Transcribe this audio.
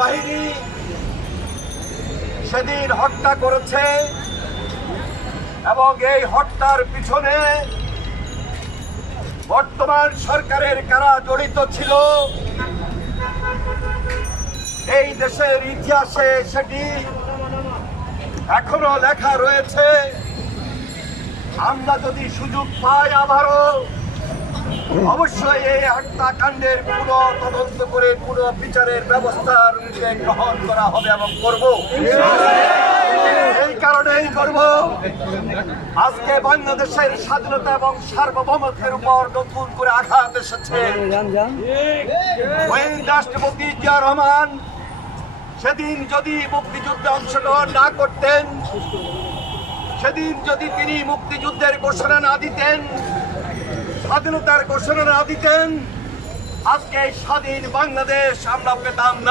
বাহিনী সেদিন হত্যা করেছে এবং এই হত্যার পিছনে বর্তমান সরকারের কারা জড়িত ছিল এই দেশের ইতিহাসে সেটি এখনো লেখা রয়েছে। আমরা যদি সুযোগ পাই আবারও অবশ্যই এই হত্যাকাণ্ডের পুরো তদন্ত করে পুরো বিচারের ব্যবস্থার গ্রহণ করা হবে এবং করব। এই কারণেই করব, আজকে বাংলাদেশের স্বাধীনতা এবং সার্বভৌমত্বের উপর নতুন করে আঘাত এসেছে। ওই রাষ্ট্রপতি জিয়া রহমান সেদিন যদি মুক্তিযুদ্ধে অংশগ্রহণ না করতেন, সেদিন যদি তিনি মুক্তিযুদ্ধের ঘোষণা না দিতেন, স্বাধীনতার ঘোষণা না দিতেন, আজকে স্বাধীন বাংলাদেশ আমরা পেতাম না।